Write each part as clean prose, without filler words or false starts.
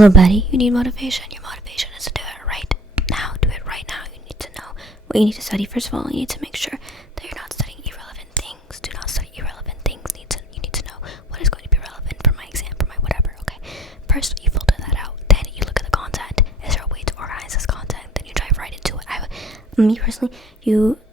Hello, buddy. You need motivation. Your motivation is to do it right now. Do it right now. You need to know what you need to study. First of all, you need to make sure that you're not studying irrelevant things. Do not study irrelevant things. You need to know what is going to be relevant for my exam, for my whatever, okay? First, you filter that out. Then you look at the content. Is there a way to organize this content? Then you dive right into it. Me personally,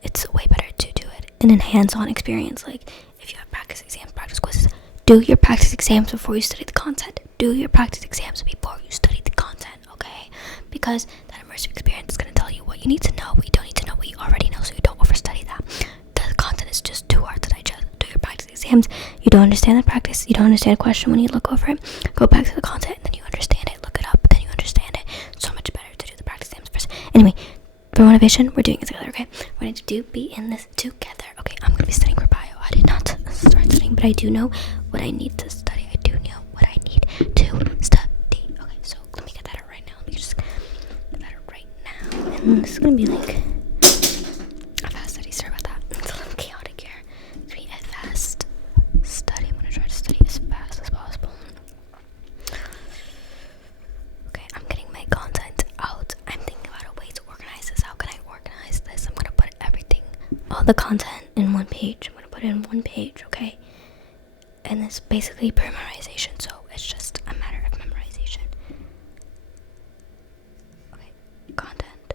it's way better to do it in a hands-on experience. Like, if you have practice exams, practice quizzes, do your practice exams before you study the content. Do your practice exams before you study the content, okay? Because that immersive experience is going to tell you what you need to know, what you don't need to know, what you already know, so you don't overstudy that. The content is just too hard to digest. Do your practice exams. You don't understand the practice, you don't understand a question when you look over it. Go back to the content, and then you understand it. Look it up, then you understand it. So much better to do the practice exams first. Anyway, for motivation, we're doing it together, okay? We're going to be in this together, okay? I'm going to be studying for bio. I did not start studying, but I do know what I need to study. I do know what I need to study. Okay, so let me get that out right now. Let me just get that out right now. And this is going to be like a fast study. Sorry about that. It's a little chaotic here. It's going to be a fast study. I'm going to try to study as fast as possible. Okay, I'm getting my content out. I'm thinking about a way to organize this. How can I organize this? I'm going to put everything, all the content in one page. I'm going to put it in one page, okay? And it's basically memorization, so it's just a matter of memorization. Okay, content.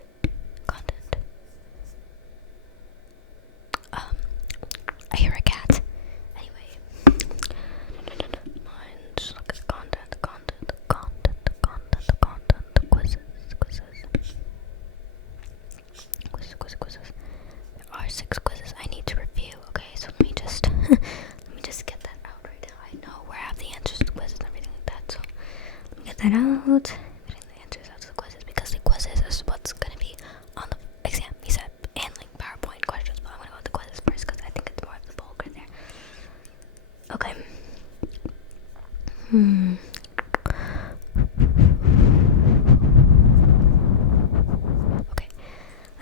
I hear a cat. Anyway, just look at the content, the quizzes. There are 6 quizzes I need to review. Okay, so let me just get that out right now. I know where I have the answers to the quizzes and everything like that. So let me get that out. Getting the answers out to the quizzes, because the quizzes is what's gonna be on the exam, he said, and like PowerPoint questions. But I'm gonna go with the quizzes first because I think it's more of the bulk right there. Okay. Okay.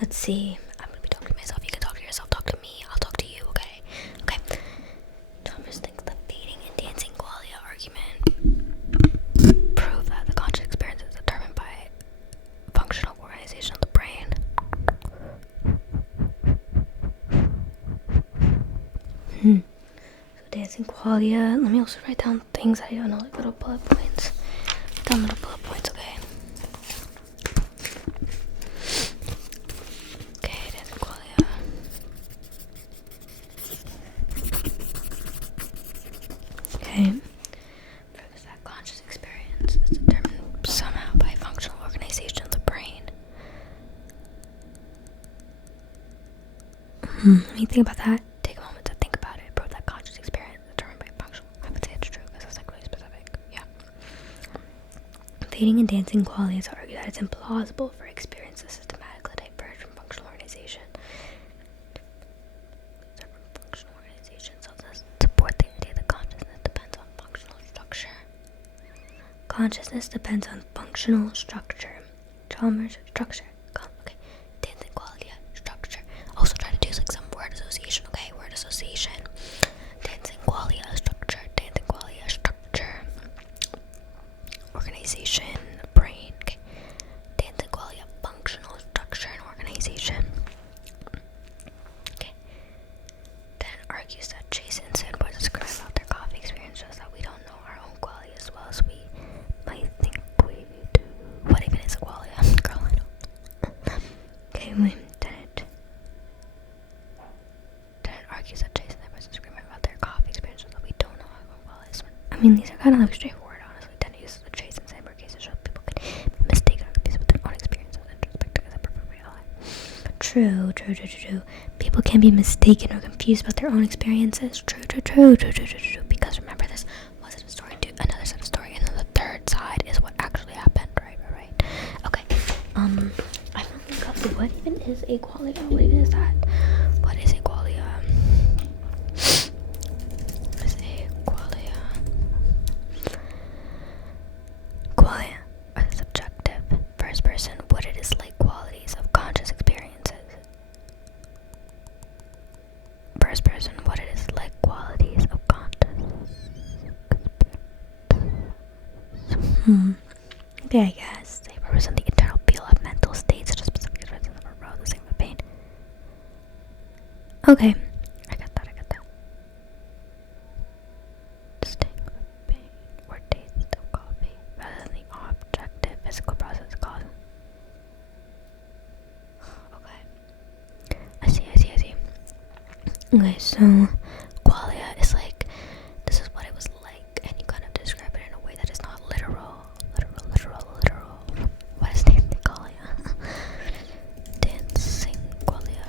Let's see. I'm gonna be talking to myself. You can talk to yourself. Talk to me. I'll talk to you. Okay. Thomas thinks the feeding and dancing qualia argument prove that the conscious experience is determined by functional organization of the brain. So dancing qualia. Let me also write down things I don't know, like little bullet points. Write down little bullet points, okay? Okay, dancing qualia. Okay. Proves that conscious experience is determined somehow by functional organization of the brain. Let me think about that. Take a moment to think about it. Prove that conscious experience is determined by functional. I would say it's true because it's like really specific. Yeah. Feeding and dancing qualities argue that it's implausible for experience to systematically diverge from functional organization. Functional organization support the idea that consciousness depends on functional structure. Consciousness depends on functional structure. Chalmers structure. Okay. Dancing qualia structure. Also try to do like some word association. Okay, word association. Dancing qualia structure. Dancing qualia structure. Organization. Brain. Okay. Dancing qualia functional structure and organization. Okay. Then argues that Jason said boys describe about their coffee experience shows that we don't know our own qualia as well as we might think we do. What even is a qualia? Girl, I don't. Okay, wait. Then argues that Jason and boys describe about their coffee experience shows that we don't know our own qualia. I mean, these are kind of like straightforward, honestly. Then he uses the Jason Sandberg case to show that people can be mistaken or confused with their own experience of introspective as a perfect reality. True. People can be mistaken or confused about their own experiences. True. Because remember, this wasn't a story, another set of story, and then the third side is what actually happened. Right. Okay. I don't think of what even is a qualia. What even is that? What is a qualia? What is a qualia? Qualia are the subjective, first person, what it is like qualities of conscious experiences. First person, what it is like qualities of conscious. Okay, I guess they represent the internal feel of mental states such as specific expressions of a road, the same with pain. Okay, I got that. Distinct with pain or taste of coffee rather than the objective physical process caused. Okay, I see. Okay, so qualia is like, this is what it was like, and you kind of describe it in a way that is not literal. What is the qualia? Dancing qualia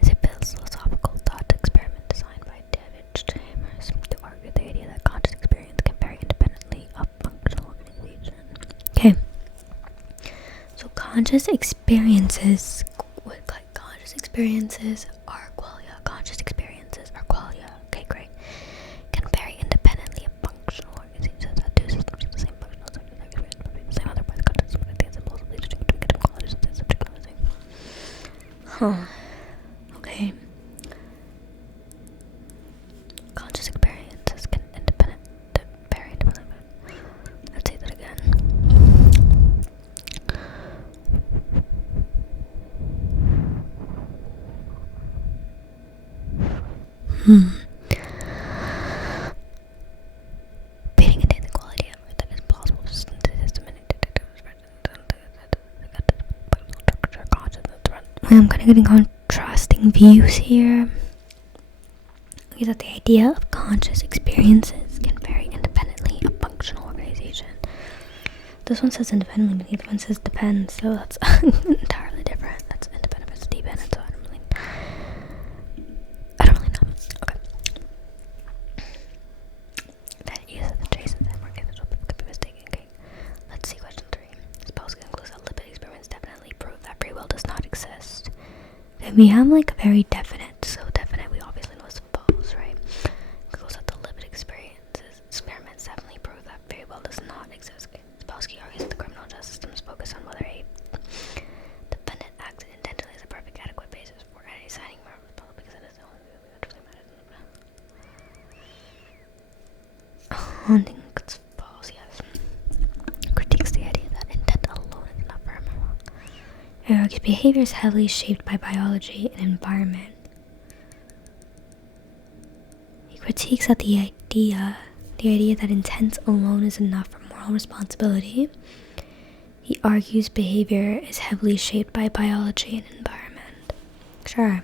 is a philosophical thought experiment designed by David Chambers to argue the idea that conscious experience can vary independently of functional organization. Okay, so conscious experiences are qualia. Conscious experiences are qualia. Okay, great. Can vary independently of functional organizations that do systems with the same functional subject the same otherwise conscious ideas and possibly distinct qualities of the subject of the same. Huh. Okay. Conscious experiences can vary independently. Let's say that again. Beating a daily quality of it that is plausible to system and I'm kind of getting contrasting views here. Okay, that the idea of conscious experiences can vary independently of functional organization. This one says independently, the other one says depends, so that's entirely different. That's independent versus dependent, so I don't really know. Okay. That uses the traces that more could be mistaken. Okay. Let's see question 3. Suppose concludes that lipid experiments definitely prove that free will does not exist. Okay, we have like a very definite, so definite we obviously know suppose, right? Concludes that the lipid experiments definitely prove that free will does not exist. Okay. Sapolsky argues that the criminal justice system is focused on whether a defendant acted intentionally as a perfect adequate basis for any signing murder because it is the only I think it's false, yes. Critiques the idea that intent alone is enough for a murder. It argues behavior is heavily shaped by biology and environment. He critiques that the idea that intent alone is enough for moral responsibility. He argues behavior is heavily shaped by biology and environment. Sure.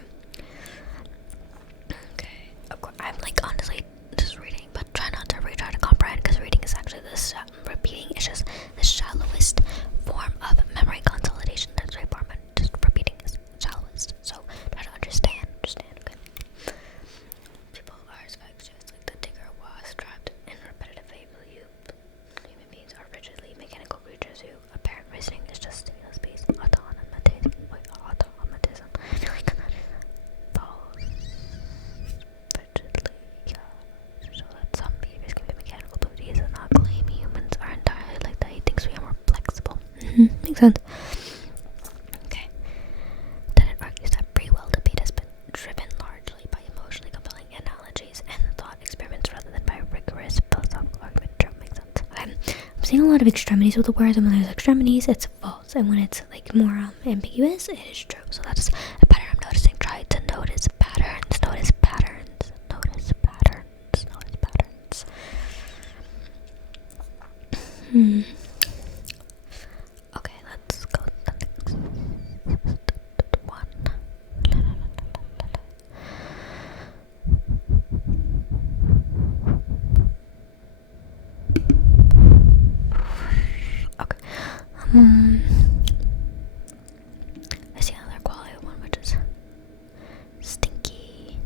Okay. Of course, I'm like honestly just reading, but try not to really try to comprehend because reading is actually this repeating is just the shallowest form of memory consolidation. That's right, form, and just repeating is shallowest. So try to understand. Okay. People are factious like the digger was trapped in repetitive loop. Human beings are rigidly mechanical creatures who apparent reasoning is just stimulus-based automatism. False. Rigidly, so that some behaviors can be mechanical, but he does not claim humans are entirely like that. He thinks we are more flexible. Makes sense. Okay. Then it argues that free will debate has been driven largely by emotionally compelling analogies and thought experiments rather than by rigorous philosophical argument. True, makes sense. Okay. I'm seeing a lot of extremities with the words, and when there's extremities, it's false, and when it's like more ambiguous, it is true. So that's a pattern I'm noticing. Try to notice patterns. Notice patterns. Okay, let's go to the next one. Okay. I see another qualia one, which is stinky.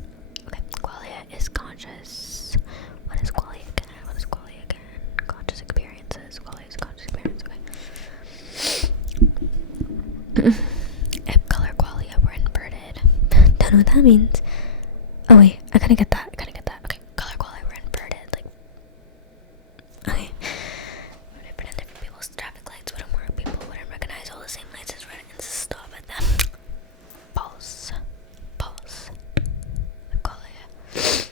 Okay, qualia is conscious. What is qualia again? Conscious experiences. Qualia is conscious experience. Okay. If color qualia were inverted, don't know what that means. Oh wait, I kind of get that. Okay, color qualia were inverted. Like, okay. Different people's traffic lights wouldn't work. People wouldn't recognize all the same lights as red and stop at them. False. Qualia.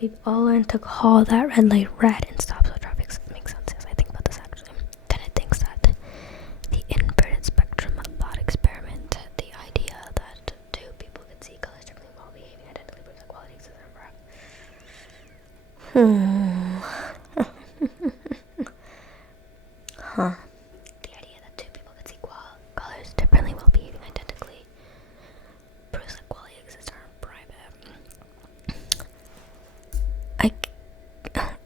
We've all learned to call that red light red and stop, so traffic makes sense. Yes, The idea that two people could see colors differently while behaving identically proves that quality exists are private. I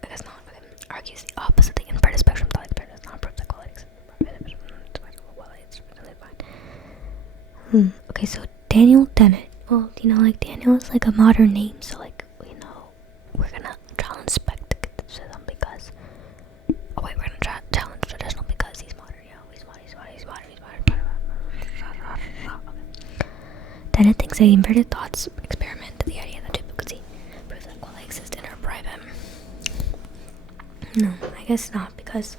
guess not. Okay. Argues the opposite. The inverted spectrum thought experiment does not prove that quality exists in private. It's really fine. Okay, so Daniel Dennett. Well, like Daniel is like a modern name, so like we're gonna challenge skepticism because. Oh wait, we're gonna challenge traditional because he's modern. He's modern. Okay. Dennett thinks the inverted thoughts experiment, the idea that two people could see, proves that quality exists in our private. No, I guess not, because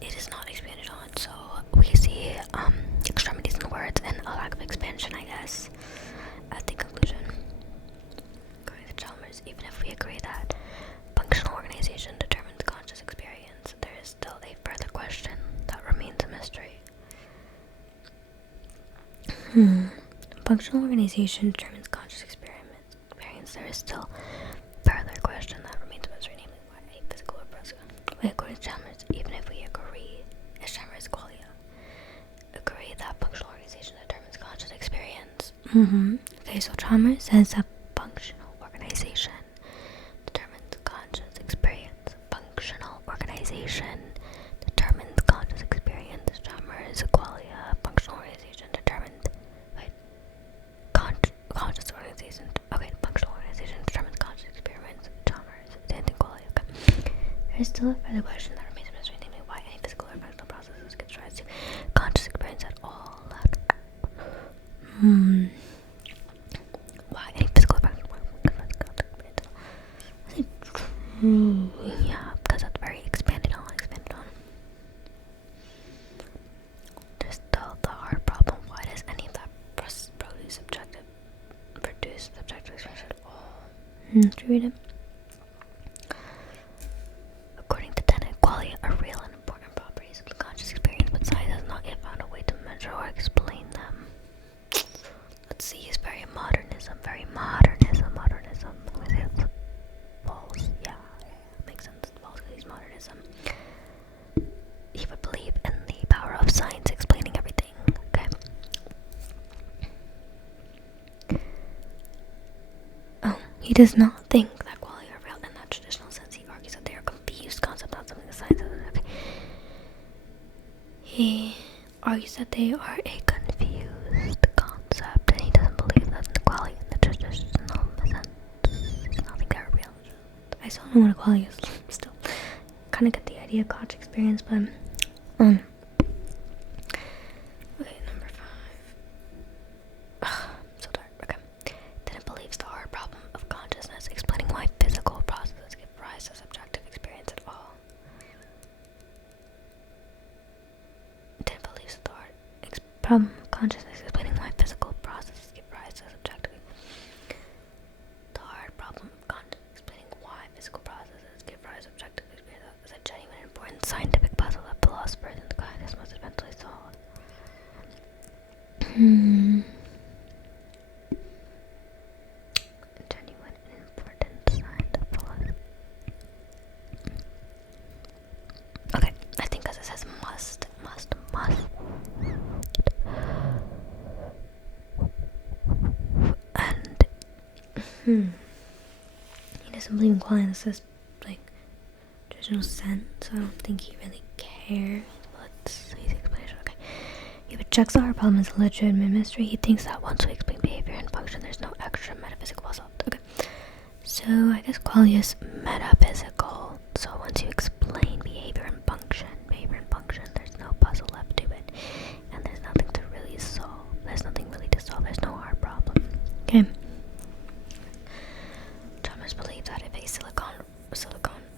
it is not expanded on, so we see extremities in the words and a lack of expansion, I guess, at the conclusion. According to Chalmers, even if we agree that functional organization determines conscious experience, there is still a further question that remains a mystery. Functional organization determines conscious experience. There is still further question that remains a mystery, namely why a physical or process. Wait, according to Chalmers, even if we agree, as Chalmers Qualia, agree that functional organization determines conscious experience. Okay, so Chalmers says that functional organization determines conscious experience. Functional organization determines conscious experience. Chalmers Qualia, functional organization determines. Wait, conscious organization. Okay, functional organization determines conscious experience. Chalmers, Danton Qualia. Okay. There is still a further question that remains a mystery, namely why any physical or functional processes gives rise to conscious experience at all. Why any physical or functional processes gives rise to conscious experience? Yeah, because that's very expanded on. There's still the hard problem. Why does any of that produce subjective experience at all? Let's read it. According to Dennett, Qualia are real and important properties of the conscious experience, but science has not yet found a way to measure or explain them. Let's see, he's very modernism. False. Yeah, makes sense. It's false because he's modernism. He would believe in the power of science explaining everything. Okay. Oh, he does not think that qualia are real in that traditional sense. He argues that they are confused concepts, not something the science has. Okay. He argues that they are a confused concept, and he doesn't believe that the qualia in the traditional sense is nothing they are real. I still don't know what a qualia is. Still kind of get the idea of conscious experience, but okay, number 5. So dark. Okay. Then it believes the hard problem of consciousness, explaining why physical processes give rise to subjective experience at all. Then it believes the hard problem of consciousness, explaining why physical processes give rise to subjective. The hard problem of consciousness, explaining why physical processes give rise to subjective experience is a genuine, important scientific puzzle that philosophers and scientists must eventually solve. Genuine and important scientific philosophy. Okay, I think because it says must. And he doesn't believe in qualia in this like traditional sense, so I don't think he really cares. Let's see the explanation. Okay. He rejects the hard problem as a legitimate mystery. He thinks that once we explain behavior and function, there's no extra metaphysical puzzle. Okay. So I guess qualia is metaphysical. So once you explain behavior and function, there's no puzzle left to it. And there's nothing to really solve. There's no hard problem. Okay. Thomas believed that if a silicon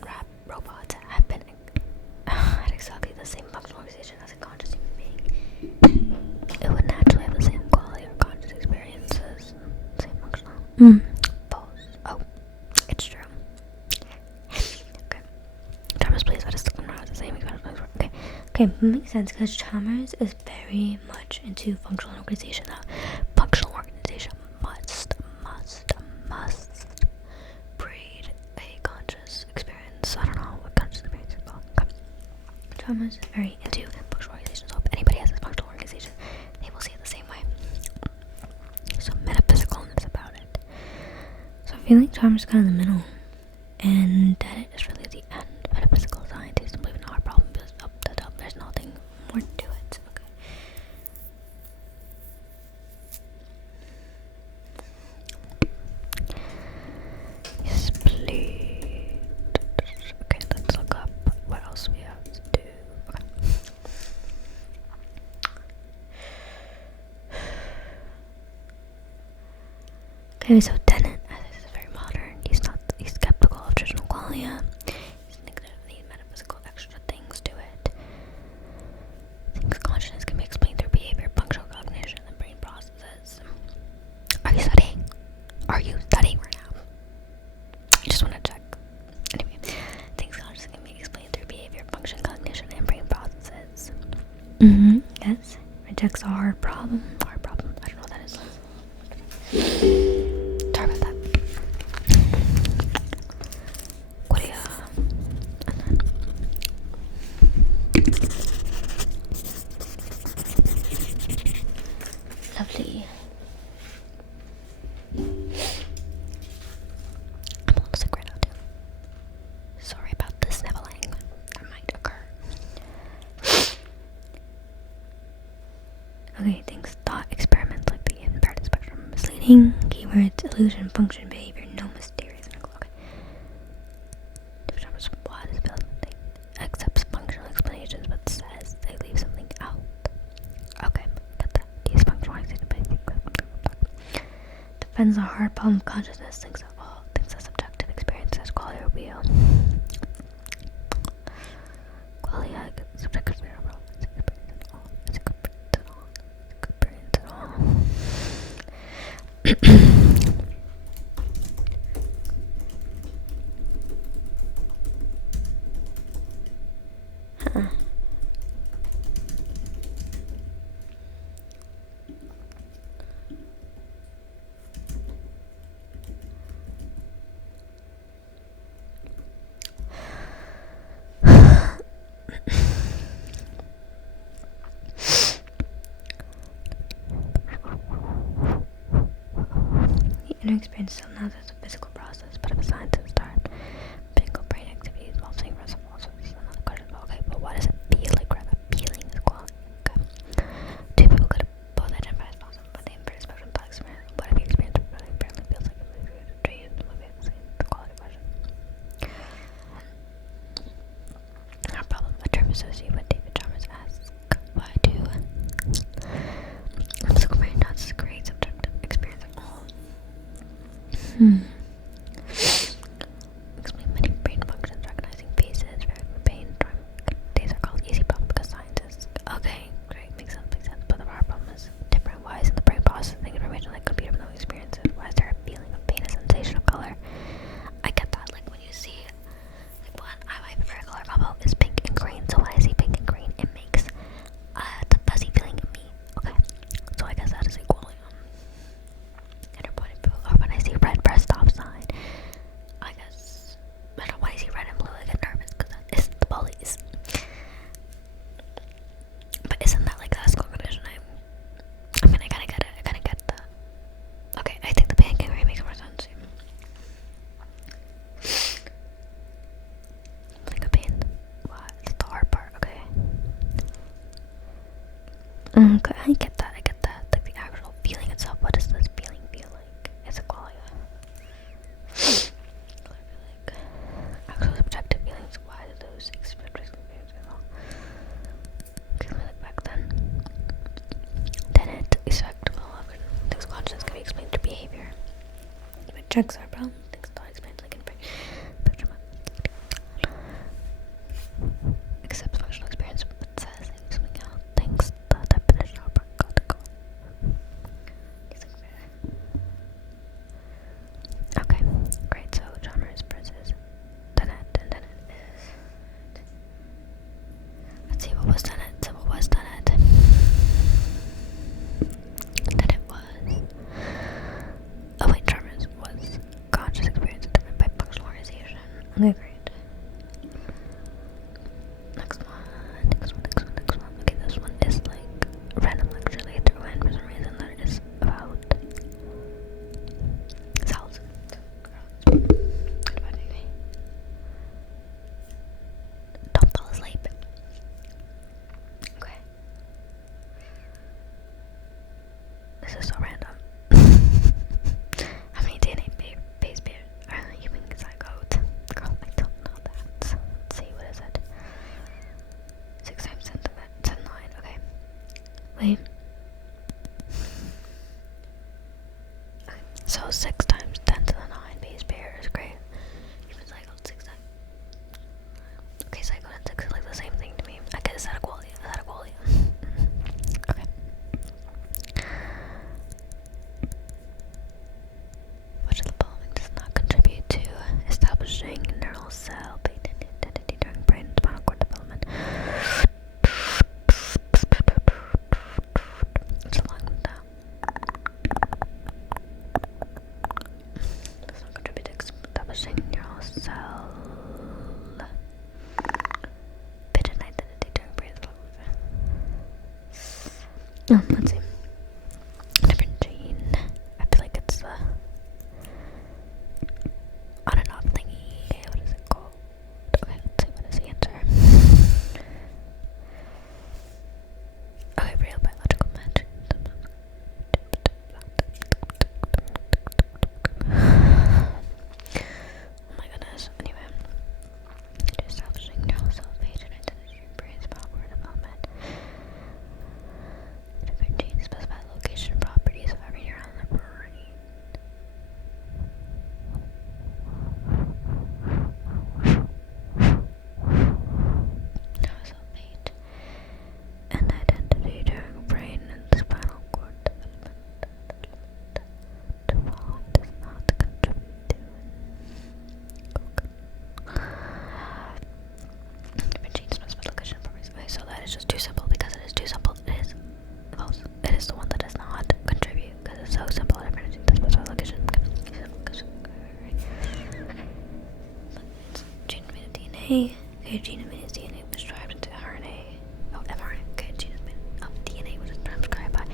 wrap robot had exactly the same functional organization as a conscious human being, it would naturally have the same quality or conscious experiences. Same functional. False. Oh, it's true. Okay. Thomas believes that a silicon wrap has the same functional organization. Okay, makes sense because Chalmers is very much into functional organization. That functional organization must breed a conscious experience. I don't know what conscious experience is called. Chalmers is very into functional organization, so if anybody has a functional organization, they will see it the same way. So metaphysicalness about it. So I feel like Chalmers is kind of in the middle, and that it is really the end. Metaphysical scientists don't believe in our problem because up the top there's nothing more to it. Okay. Yes, please. Okay, let's look up what else we have to do. Okay, so Dennett, this is very modern. He's skeptical of traditional qualia. He thinks there need metaphysical extra things to it. Thinks consciousness can be explained through behavior, functional cognition, and brain processes. Are you studying? Are you studying right now? I just want to check. Anyway, thinks consciousness can be explained through behavior, function, cognition, and brain processes. Yes. Rejects a hard problem. Hard problem. I don't know what that is. Sorry about that. Qualia. And then lovely. I'm a little sick right now too. Sorry about the sniveling that might occur. Okay, things, thought, experiments like the inverted spectrum, misleading, keywords, illusion, function, behavior, no mysterious. Okay. What is built? They accepts functional explanations but says they leave something out. Okay, get that. These functional defends the hard problem of consciousness, thinks that subjective experience as quality or real. Qualia, subjective The inner experience still not as a physical process, but if a scientist start physical brain activities while seeing results, is another question. Okay, but what does it feel like? Rather, feeling is quality. Okay. Two people could both identify as possible, but the inverted spectrum thought experience. What if you experience really apparently feels like a movie or a dream? The movie is the quality question. Our problem, a term associated with David Chalmers asks, why do physical brain not create subjective experience at all? Explain many brain functions, recognizing faces, variable pain, these are called easy problems because scientists. Okay, great, makes sense. But the hard problem is different. Why isn't the brain processing information like computer with no experiences? Why is there a feeling of pain, a sensation of color? I get that, like when you see, like when my favorite color combo is pink and green, so when I see pink and green, it makes the fuzzy feeling in me. Okay, so I guess that is equal. Or when I see red for a stop sign, I guess, I don't know, when I see red and blue I get nervous because it's the bullies. But isn't that like classical condition? I mean, I kinda get that. Okay, I think the pancake ring makes more sense. Like a pain. What? It's the hard part, okay. Okay, I get that. Like the actual feeling itself, what does this feeling feel like? It's a qualia. Like actual subjective feelings. Why do those experiences at all? Okay, let me look back then. Dennett is active. Things consciousness can be explained through behavior. It checks our problem. Things thought explained like in spectrum. Accepts functional experience but says they leave something out. Thinks the definition of okay, great. So Chalmers versus Dennett, and Dennett is. Let's see, what was Dennett? So what was Dennett? Dennett was. Oh wait, Chalmers was conscious experience determined by functional organization. Okay, great. Next one. Wait. So 6 times 10 to the 9 base pair is great. Even cycle 6 times. Okay, cycle and 6 is like the same thing to me. I guess is that a qualia? Is that a qualia? Okay. Which of the following does not contribute to establishing neural cell identity during brain and spinal cord development? It's a long one down. Does not contribute to establishing neural cell identity during brain development. Let's see. Different gene. I feel like it's the on and off thingy. What is it called? Okay, let's see what is the answer. Okay, real biological match. Oh my goodness. Anyway, establishing neural cell phage and identity in brain spinal cord development. Different genes specify the location and properties of every neuron in the brain. Neural cell phage and identity during brain and spinal cord development. The following does not contribute to different genes specify location and properties. Okay, so that is just too simple. Because it is too simple, it is false. It is the one that does not contribute because it's so simple. Different genes specify location. It's gene made of DNA. Okay, gene made of DNA was described into RNA. Oh, mRNA. Okay, gene made of DNA was transcribed by.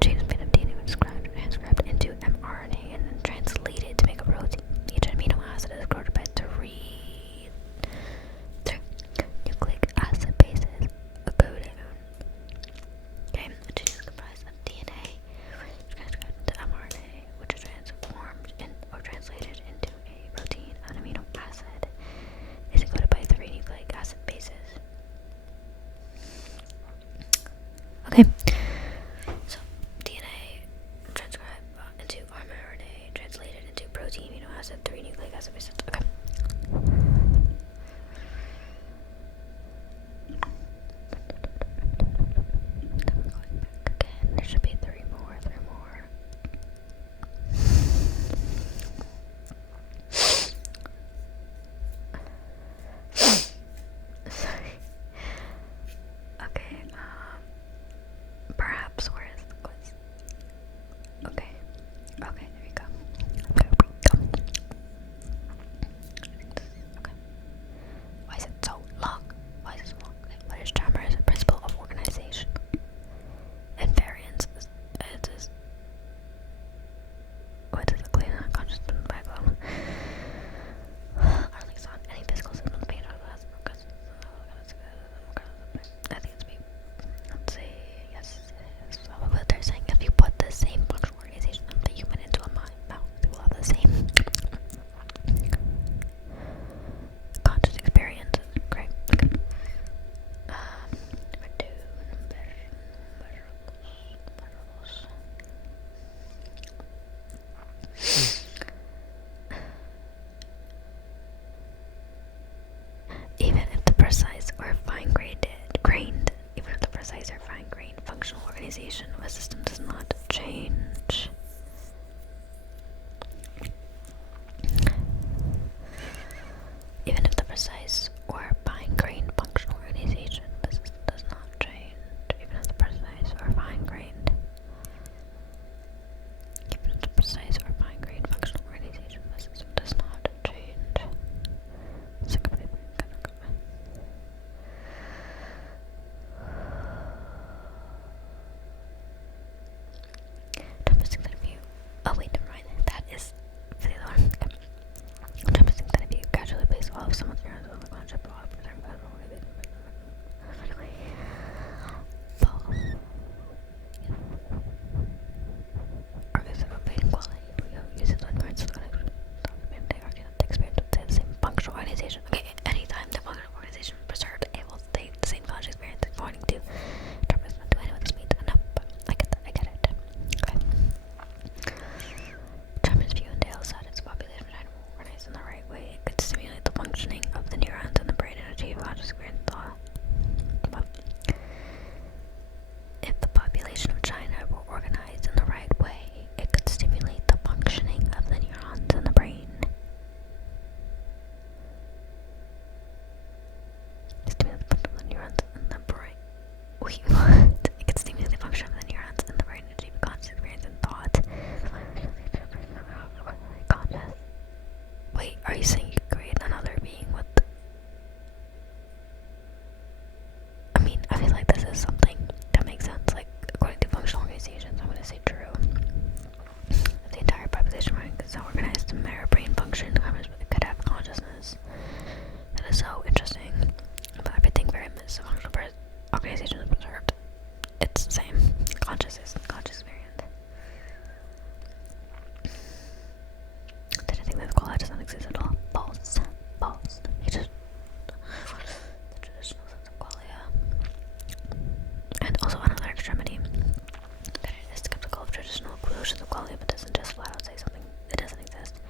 Gene made of DNA was transcribed into mRNA and then translated to make a protein. Each amino acid is coded by three nucleic acid bases. A codon. Okay, a gene is comprised of DNA, which is transcribed into mRNA, which is transformed or translated into a protein. An amino acid is encoded by 3 nucleic acid bases. Okay, so DNA transcribed into mRNA, translated into protein, amino acid, 3 nucleic acid bases. Okay. Going back again, there should be 3 more. Sorry. Okay, perhaps where is the quiz? Okay, there we go. Okay. Why is it so long? Okay, what is Chalmers' principle of organization? Invariance is what is a clean unconscious backbone? Or like on any physical system made out of glass. I think it's me. Let's say yes, it is. So what they're saying, if you put the same functional organization of the human into a mouse, they will have the same conscious experience. Great. Okay. Number 2, numbers. Even if the precise or fine-grained functional organization of a system does not change. Even if the precise or fine-grained functional organization of a system does not change. Even if the precise or fine-grained functional organization of a system does not change. organization is preserved. It's the same. Conscious variant. Did I think that Qualia does not exist at all? False. He just the traditional sense of Qualia. And also another extremity. That it is skeptical of traditional notions of Qualia, but doesn't just flat out say something that doesn't exist.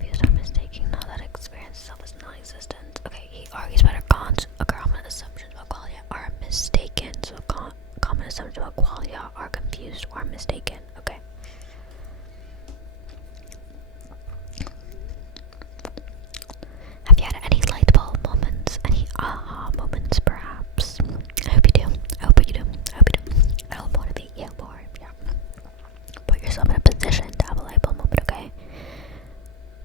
Views are mistaken, now that experience itself is non-existent. Okay, he argues better common assumptions about Qualia are mistaken. So common assumptions about Qualia are confused or mistaken. Okay. Have you had any light bulb moments? Any aha moments, perhaps? I hope you do. It'll motivate you more. Yeah. Put yourself in a position to have a light bulb moment, okay?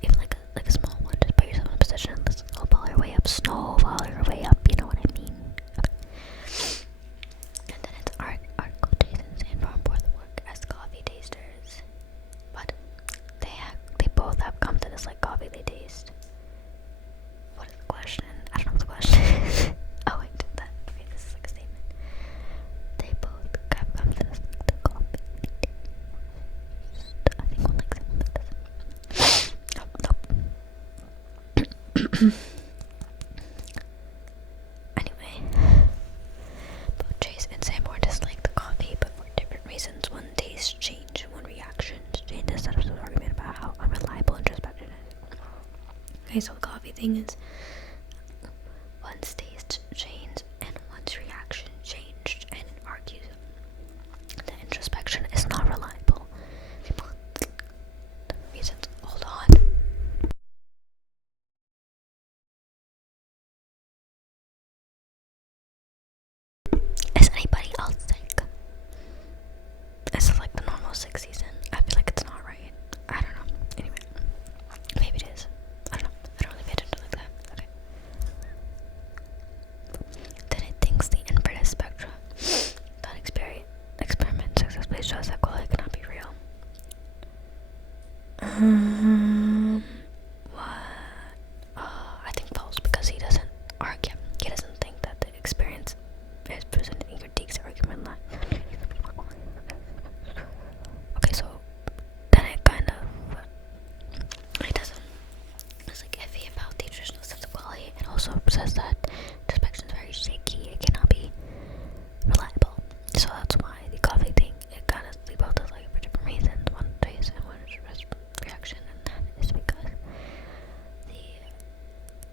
Even like a small one. Just put yourself in a position to snowball your way up. You know what I mean? Okay. And then it's article Jason's and Farmforth work as coffee tasters. But they both have come to this like coffee they taste. What is the question? I don't know what the question is. Oh wait, okay, this is like a statement. They both have come to this the coffee they taste. I think one likes it, one doesn't. Anyway, both Chase and Sanborn dislike the coffee, but for different reasons. One taste change and one reaction change. This set up an argument about how unreliable introspection is. Okay, so the coffee thing is one's taste changed and one's reaction changed, and it argues that introspection is not reliable. The reasons. Hold on. Is anybody else sick? Is it like the normal sick season? I feel like it's not right. I don't know. Anyway, maybe it is. I don't know. I don't really pay attention like that. Okay. Then it thinks the inverted spectra that experiment successfully shows that Qualia cannot be real. What? I think false, because he doesn't argue. He doesn't think that the experience is presented in critiques the argument line. Okay, so then it kind of it's like iffy about the traditional sense of Qualia, and also says that inspection is very shaky. It cannot be reliable. So that's why the coffee thing, it kind of they both dislike it for different reasons. One taste and one is reaction, and that is because the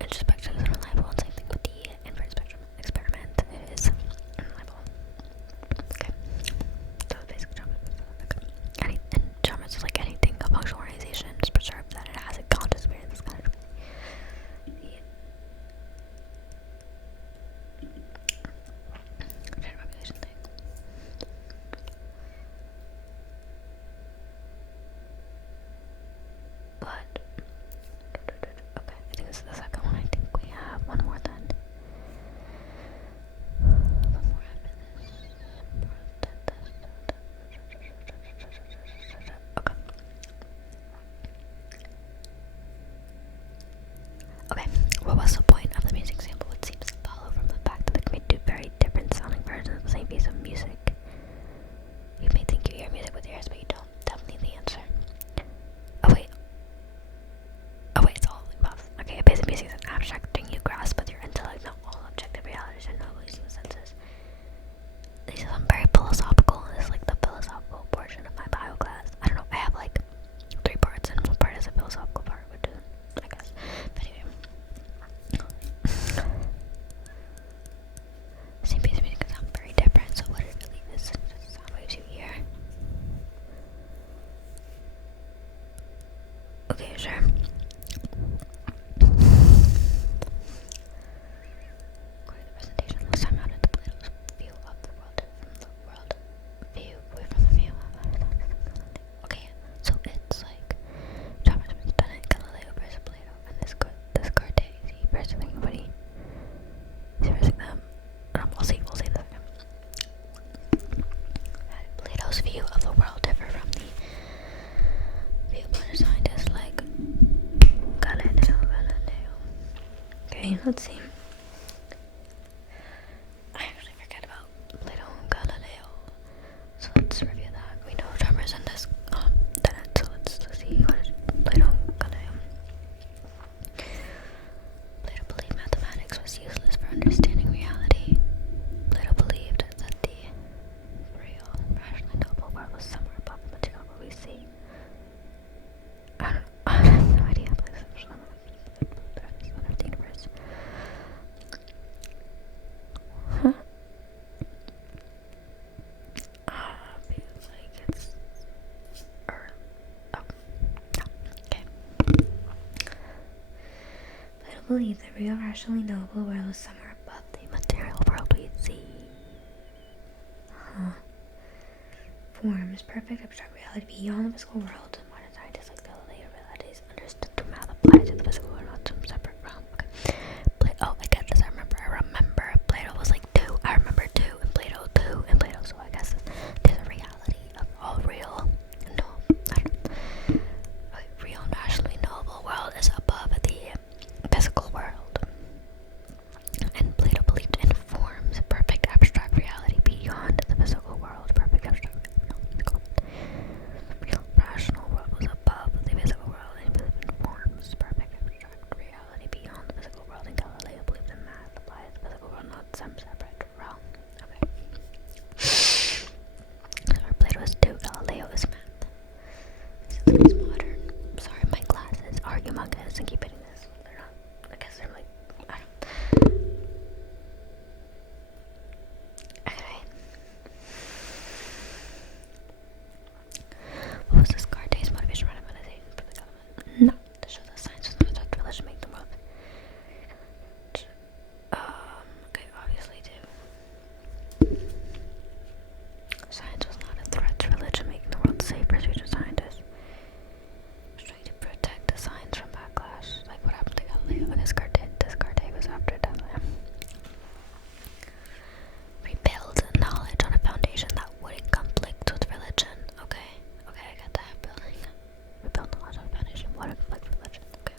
introspection is unreliable, and same thing with the inverted spectrum experiment. It is unreliable. Okay. So basic German is like anything, a functional organization is preserved that it has a conscious experience. It's kind of the general population thing. But okay, I think this is the second one. I think we have one more then. One more after this. Okay, what was the point of the music sample? It seems to follow from the fact that they can be two very different sounding versions of the same piece of music. You may think you hear music with your ears, but you don't. Definitely the answer. Oh wait, it's all above. Okay, a piece of music is an abstract thing you grasp with your intellect, not all objective realities or novelties in the senses. These are some very philosophical, and this is like the philosophical portion of my bio class. I don't know, I have like 3 parts, and one part is a philosophical part, which is, I guess. But anyway. Same piece of music can sound very different, so what it really is just the sound waves you hear. Okay, sure. According to the presentation, last time out into Plato's view of the world from the world view away from the view of okay, so it's like Thomas was done it, Galileo versus Plato, and Descartes, is he versing anybody? Is he versing them? We'll see this again. Plato's view of the world differ from the view of modern scientists like Galileo. Okay, let's see. believe the real rationally knowable world is somewhere above the material world we see. Forms perfect abstract reality beyond the physical world, and modern scientists like Galileo realities understood through math applied to the physical world, not some separate realm. Okay. Oh, I get this. I remember. Plato was like two. I remember two, and Plato two, and Plato. So I guess there's a reality of all real. No, I don't know. Real nationally knowable world is above the physical world. And Plato believed in forms, perfect abstract reality beyond the physical world. Perfect abstract real rational world was above the physical world, and he believed in forms, perfect abstract reality beyond the physical world, and Galileo believed in math applied to the physical world, not some separate realm. Okay. Plato is two, Galileo is math. So he's modern. I'm sorry, my glasses are humongous and keep hitting this. They're not. I guess they're like, I don't. Okay. What was Descartes' motivation for meditation for the government? No, to show that science was not about religion, make the world. Okay, obviously too. Science was not a threat to religion, making the world safe for future scientists. Was trying to protect the science from backlash, like what happened to Galileo. Descartes was after death. Rebuild knowledge on a foundation that wouldn't conflict with religion. Okay, I got that. Rebuild knowledge on a foundation that wouldn't conflict with religion. Okay.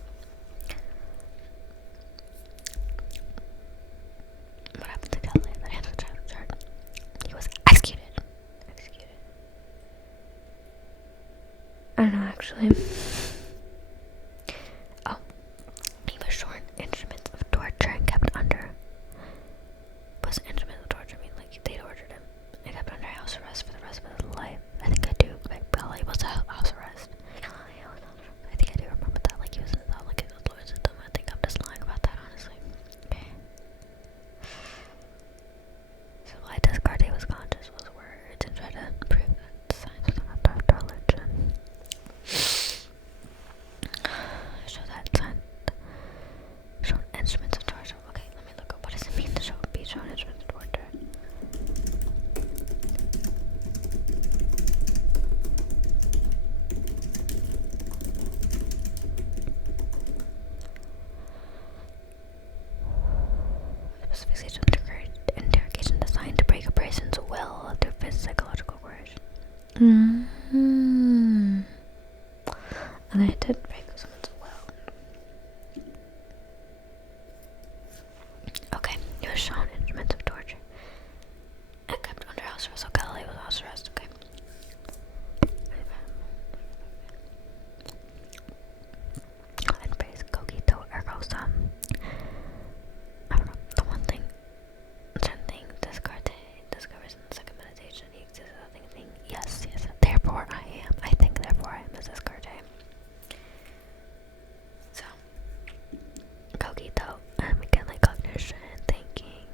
What happened to Galileo? That answer chart. He was executed. I don't know, actually. Oh, he was shown instruments of torture and kept under. Was instruments of torture? I mean, like, they tortured him and kept under house arrest for the rest of his life. I think I do. Like, Galileo was a house arrest. I think I do remember that. Like, he was in the like his lawyers and them. I think I'm just lying about that, honestly. Okay. So why Descartes was conscious was words and tried to prove that science was not about religion. Show that science. Shown instruments of torture. Okay, let me look up. What does it mean to be shown instruments of torture? Specific stage of interrogation designed to break a person's will through psychological coercion. And I did break someone's will. Okay, he was shown instruments of torture and kept under house arrest. So Galileo was house arrest. Okay. And praise cogito ergo sum. I don't know. The one thing, certain thing Descartes discovers in the second meditation, he exists as a thing. Yes. Therefore I am. I think therefore I am as Descartes. So, cogito, we get like cognition, thinking.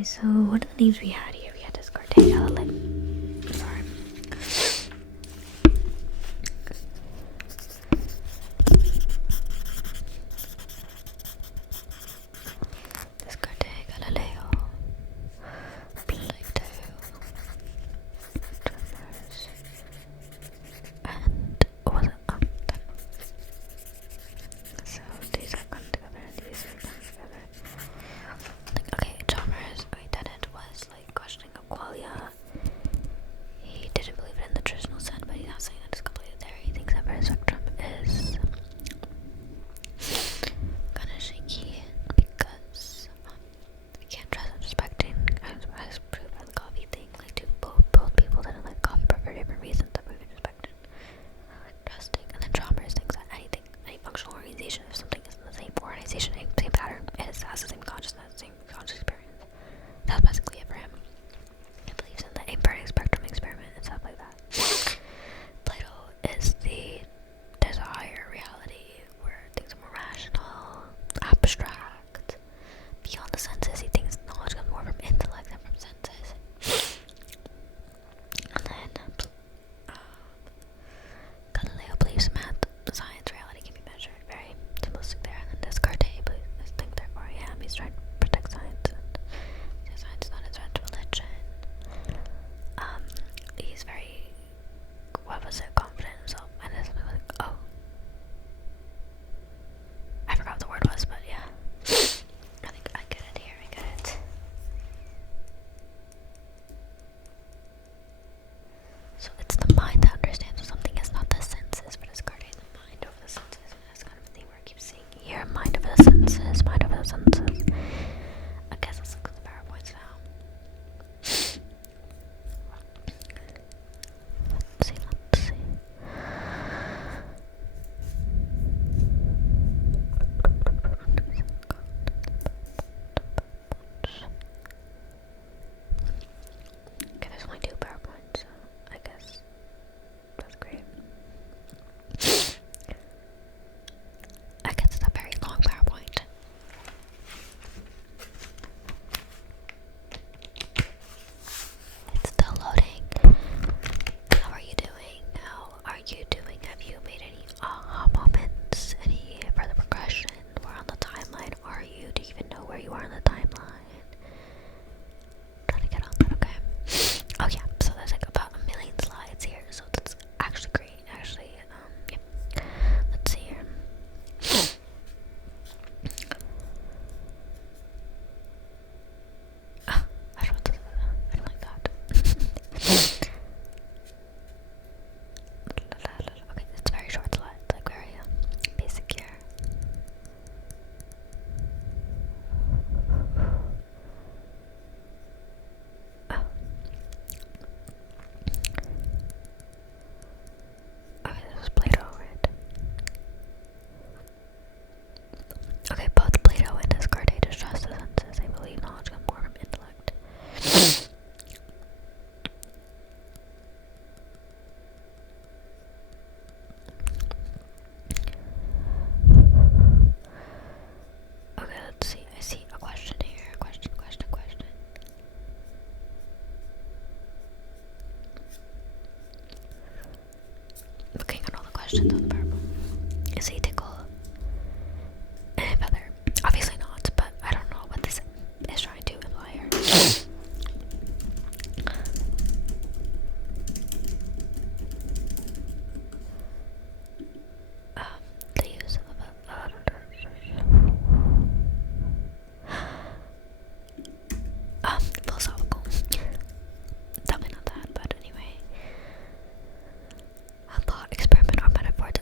Okay, so what are the names we had here? We had Descartes, Galileo. Sorry. Descartes, Galileo, Plato, and what was it? So these are gone together, and these are gone together. Okay, Chalmers, my tenant was like questioning of Qualia. He didn't believe it in the traditional sense, but he's not saying that it's completely there. He thinks that our spectrum is kind of shaky because we can't trust him suspecting, as proved by the coffee thing. Like, both people that don't like coffee but for different reasons that we can suspect it. Trusting. And then Chalmers thinks that any functional organization, if something is in the same organization, same pattern, it has the same consciousness, same conscious experience. That's basically it for him. He believes in the inverting spectrum experiment and stuff like that. Plato is the desire reality where things are more rational, abstract, beyond the senses. He thinks knowledge comes more from intellect than from senses. And then Galileo believes math, science, reality can be measured. Very simplistic there. And then Descartes believes this thing, therefore I am. He's trying to protect science, and science is not a threat to religion. He's very, what was it, confident in himself. And then something like, oh, I forgot what the word was, but yeah. I think I get it here, I get it. So it's the mind that understands what something is, not the senses. For Descartes, the mind over the senses. And that's kind of a thing where I keep seeing here, mind over the senses, mind over the senses. I guess let's look at the PowerPoints now. Let's see. Okay, there's only 2 PowerPoints, so I guess that's great. I guess it's a very long PowerPoint. It's still loading. How are you doing? Have you made any aha moments? Any further progression? Where on the timeline are you? Do you even know where you are on the timeline? Trying to get on that, okay? Oh yeah, so there's like about 1 million slides here, so that's actually great. Actually, yeah. Let's see here. I don't know what this is. I don't like that. Okay, it's very short slides, like very basic here. Oh. Okay, this was Plato, right? Okay, both Plato and Descartes distrust the senses. They believe knowledge comes more from intellect. Okay, let's see. I see a question here. Question. Looking at all the questions on the PowerPoint. Is he tickle? Any feather? Obviously not, but I don't know what this is trying to imply here. The use of philosophical. Definitely not that, but anyway. A thought, experiment, or metaphor to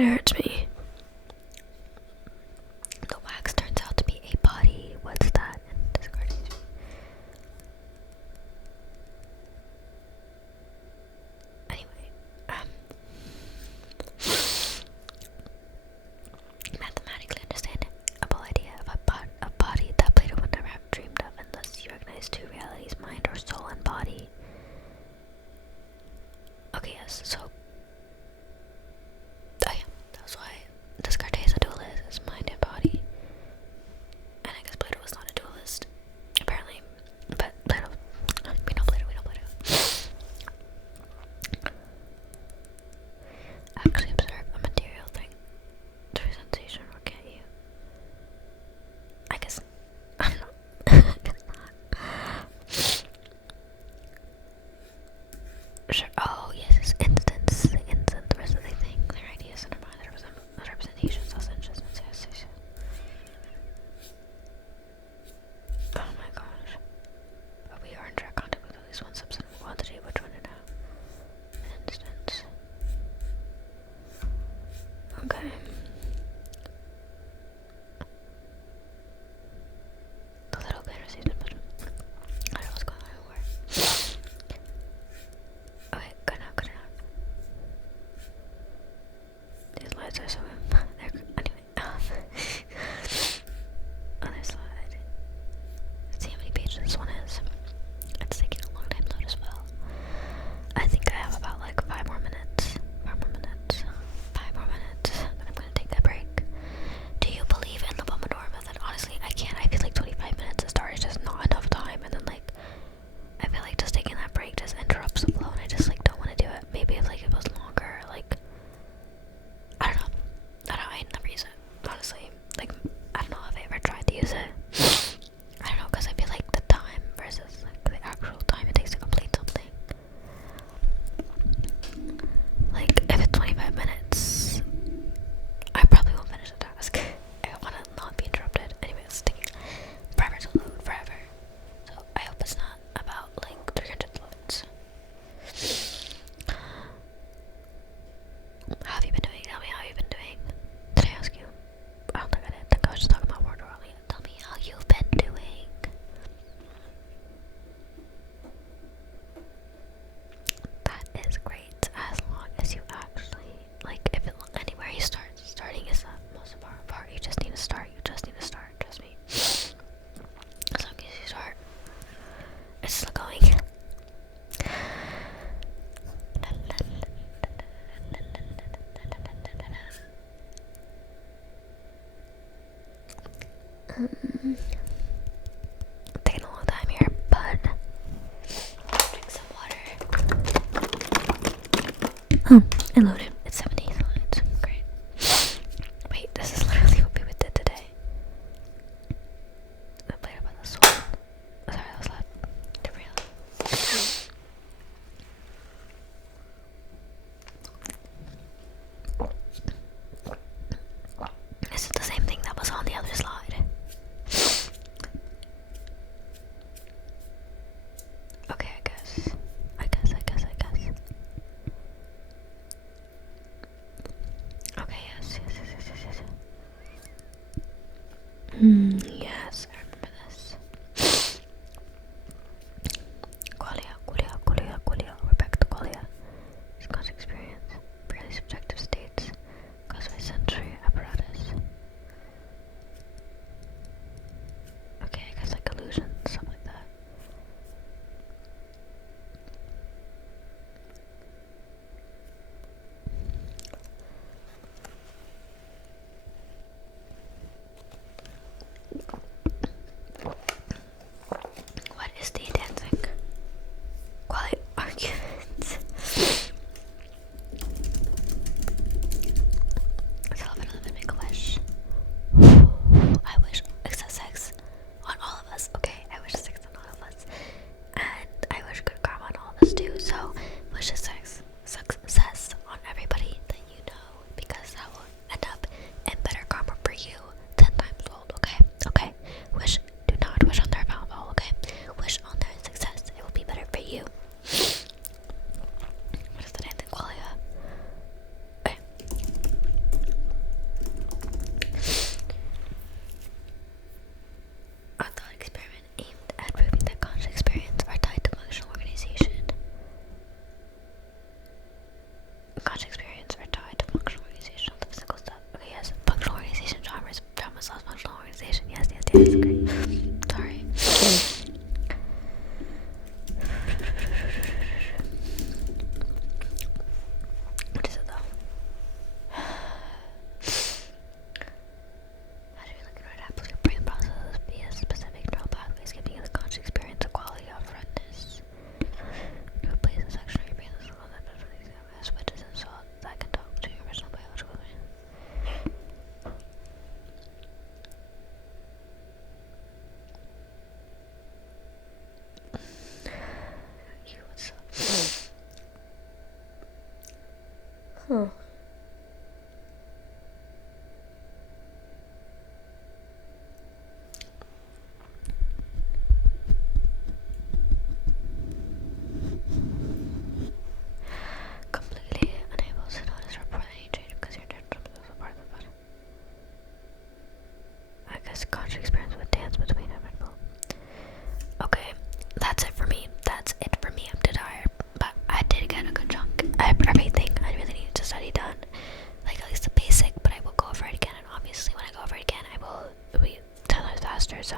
It hurts me. The wax turns out to be a body. What's that? And Descartes. Anyway, mathematically understandable idea of a body that Plato would never have dreamed of, and thus you recognize two realities, mind or soul and body. Okay, yes, so that's why Descartes is a dualist, is mind and body. And I guess Plato was not a dualist, apparently. But Plato, we know Plato. Actually observe a material thing through sensation, or can't you? I guess, I don't know. I guess not. Sure. Oh, yes, it's instance. The instance, the rest of the thing, their ideas and their mind, the representations, those interests, yes. Oh my gosh. But we are in direct contact with at least one subset of quantity, which one to know? An instance. Okay. The little bit received it, but I don't know what's going on anywhere. Okay, good enough. These lights are so anyway. Other slide. Let's see how many pages this one is. It's taking a long time to load as well. I think I have about like 5 more minutes. 5 more minutes. Then I'm gonna take that break. Do you believe in the Pomodoro method? Honestly, I can't. I feel like 25 minutes to start is just not enough time, and then like I feel like just taking that break just interrupts the flow, and I just like don't want to do it. Maybe if like it was longer, like I don't know. I never use it. Honestly, like I don't know if I ever tried to use it. I don't know, because I feel like the time versus like the actual time it takes to complete something. Like if it's 25 minutes, I probably won't finish the task. I want to not be interrupted. Anyway, it's taking forever to load, forever. So I hope it's not about like 300 loads. How have you been doing? Tell me how you've been doing. Did I ask you? I don't think I did. I think I was just talking about word earlier. Tell me how you've been doing. That is great, as long as you actually, like, if it, anywhere you start, starting is the most important part. You just need to start, trust me. As long as you start, it's still going. Taking a long time here, but drink some water. Oh, it loaded. It's 17 lines. Great. Wait, this is literally what we did today. I played about the sword. Oh, sorry, that was left. To real. This is the same thing that was on the other slide. Okay, I guess. Huh. Completely unable to notice or report any change because your judgment is a part of the body. I guess conscious experience with dance between him and both. Okay, that's it for me. That's it for me. I'm too tired. But I did get a good chunk. I have everything I really needed to study done. Like at least the basic, but I will go over it again. And obviously when I go over it again, I will be 10 times faster. So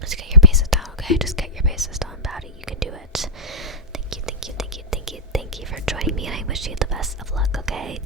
just get your bases down, okay? Just get your bases down about it. You can do it. Thank you for joining me, and I wish you the best of luck, okay?